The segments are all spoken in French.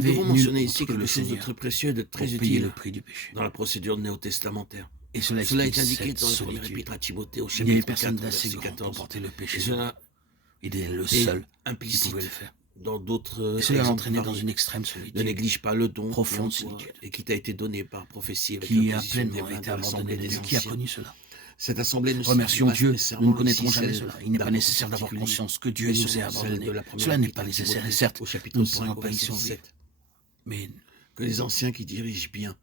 Nous avait devons nul mentionner autre ici que le quelque chose de Seigneur très précieux et de pour très payer le utile prix du péché. dans la procédure néo-testamentaire. Et cela Cela est explique indiqué cette dans la première solitude. épître à Timothée au Il n'y avait chapitre personne 4, d'assez verset grand pour 14. porter le Et péché de cela l'autre. Il est le est seul qui implicite pouvait le faire. dans Et d'autres cela exemples l'entraînait dans variés. une extrême Ne solitude, néglige pas le don qui est en profonde toi solitude, et qui t'a été donné par prophétie avec qui a l'imposition des pleinement mains été de abandonné l'assemblée de des Dieu. Qui a anciens. connu cela? Cette assemblée ne signifie Remercions pas Dieu, nous ne nécessairement connaîtrons ici jamais celle cela. Il n'est pas d'apôtres nécessaire d'avoir particuliers, conscience que Dieu mais nous a sûrement celle de abandonnés. la première Cela n'est épître pas à nécessaire. Et Timothée certes, au nous chapitre ne 5 pourrions au pas y verset survivre. 17. Mais Que les anciens qui dirigent bien,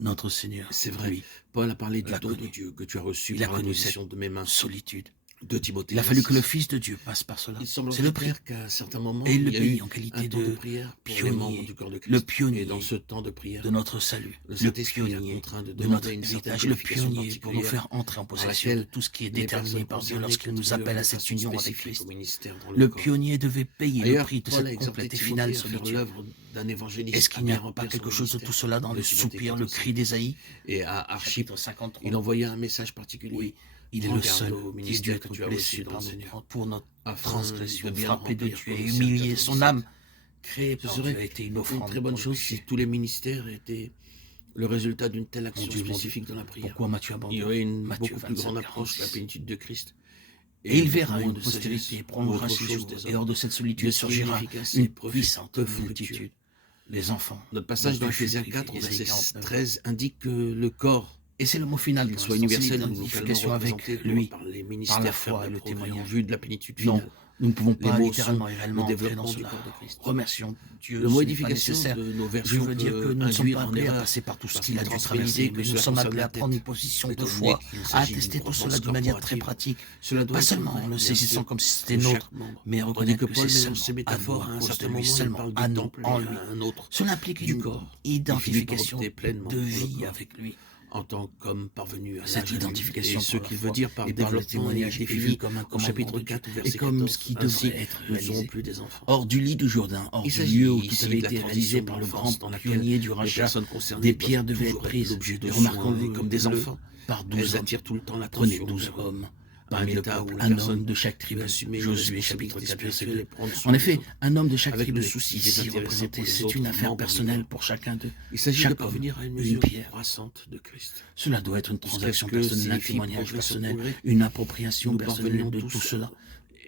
notre Seigneur, c'est vrai, lui, Paul a parlé du l'a don de connu. Dieu que tu as reçu Il a par connu cette l'imposition de mes mains. solitude. De Timothée Il a fallu que le 6. Fils de Dieu passe par cela. Il semble C'est le prix. clair qu'à certains moments, Et il le il y a paye eu en un qualité temps de de prière pour les membres pionnier, du corps de le Christ. pionnier Et dans ce temps de prière, de notre salut, le le Saint-Esprit a pionnier contraint de de notre demander une certaine héritage, le qualification pionnier pour nous particulière faire entrer en par possession de laquelle tout ce qui est les déterminé personnes par Dieu concernées lorsqu'il nous appelle à contribueraient de cette façon union avec spécifique Christ. au ministère dans Le corps. pionnier devait payer le D'ailleurs, prix de Paul a cette exhorté complète et Timothée finale à faire solitude. l'œuvre d'un évangéliste Est-ce qu'il à n'y bien a pas remplir son quelque chose de tout ministère. cela dans De le Timothée soupir, le 4:5. cri d'Ésaïe? Et à Archippe, Chapitre 53. il envoyait un message particulier. Oui, il est Prends le garde seul au qui ait dû ministère que être tu as blessé reçu dans le Seigneur, pour notre afin transgression, de bien frappé de remplir Dieu et Colossiens humilié. 4, Son 17. âme, créée Ce par Dieu, serait a été une une offrande très bonne pour le chose si péché. tous les ministères étaient le résultat d'une telle Mon action Dieu, spécifique dans la prière. pourquoi m'as-tu Il y abandonné? aurait une Matthieu beaucoup plus 27, grande approche de la 46. plénitude de Christ. Et il beaucoup verra moins une de postérité, sagesse ou prolongera autre ses chose jours, des et hommes. hors de cette De solitude ce qui est surgira inefficace une et puissante peu fructueux. multitude. Les enfants. Notre passage n'ont dans pu Ephésiens supprimer 4, Ésaïe verset 49. 13, indique que le corps, Et c'est le mot final qu'il pour soit l'instant, c'est universel ou localement l'identification avec représenté lui, par les par la ministères foi faire et de le progrès en témoignage. vue de la plénitude Non, finale. nous ne pouvons Les pas mots littéralement sont et réellement le entrer dans développement du cela. corps de Christ. Remercions Dieu, Le ce mot n'est pas édification nécessaire. de nos Je versions veux dire que peut nous ne sommes induire pas en appelés à erreur, passer par tout ce parce qu'il a qu'il dû transmet l'idée traverser, que mais nous cela sommes concerne appelés la à prendre tête, une position de étant foi, donné qu'il à s'agit d'une attester tout croissance cela d'une manière très corporative. pratique, Cela doit pas être seulement vrai, en le bien saisissant sûr, comme si c'était de nôtre, chaque membre. mais à Tandis reconnaître que que Paul c'est mélange ces seulement à nous, métaphores à à un cause certain de lui, moment, il seulement parle à du nous, temple en et lui. à un autre, Cela implique du une corps. identification opter pleinement de pour le vie corps avec lui. en tant qu'homme parvenu à Cette l'âge adulte. identification Et ce par la qu'il veut foi dire par et par le développement est témoignage est défini vu comme un au commandement chapitre de Dieu 4, et verset comme 14. ce qui Ainsi, devrait être nous ne serons réalisé. plus des enfants. Hors du lit du Jourdain, hors Il du s'agit lieu où tout ici avait de la été réalisé transition par de le grand l'enfance dans laquelle pionnier du les rachat, personnes concernées des doivent pierres devaient être toujours être prises. l'objet de Et soins remarquons-le comme des enfants. par 12 Elles hommes. attirent tout le temps Prenez l'attention 12 vers eux. hommes Un parmi le état où peuple, la un personne homme de chaque peut tribu. assumer une Josué chapitre responsabilité 4 verset spirituelle 2. et prendre soin En des effet, autres, un homme de chaque avec tribu, le souci ici désintéressé représenté, pour les c'est autres une affaire membres du personnelle corps. pour chacun d'eux. Il s'agit de Chaque homme, parvenir à une une mesure pierre. croissante de Christ. Cela doit être une Jusqu'à ce transaction que personnelle, un signifie témoignage progrès sur personnel, progrès, une appropriation nous personnelle parvenions de tous tout cela.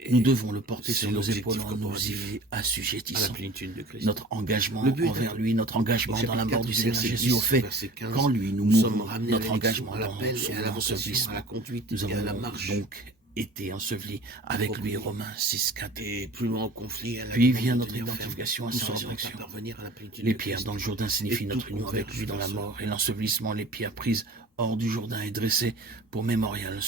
et Nous devons le porter c'est sur nos l'objectif épaules en nous corporatif y à la assujettissant. plénitude de Christ. Notre engagement Le but est envers atteint. lui, notre Au engagement dans la chapitre mort 4, du Seigneur verset Jésus 10 au fait verset 15, qu'en lui nous nous sommes mourons, ramenés à notre l'élection, engagement à dans l'appel et à la vocation, à l'ensevelissement. la conduite Nous et à la avons marche. donc été ensevelis avec lui, Romains 6, 4. Et plus loin au conflit, à la Puis demande vient de notre tenir ferme. identification à Nous sa sommes résurrection. à parvenir à la plénitude Les de pierres Christ. dans le Jourdain signifient Et notre tout union avec converge lui dans vers la cela. mort et l'ensevelissement, les pierres prises hors du Jourdain et dressées pour mémorial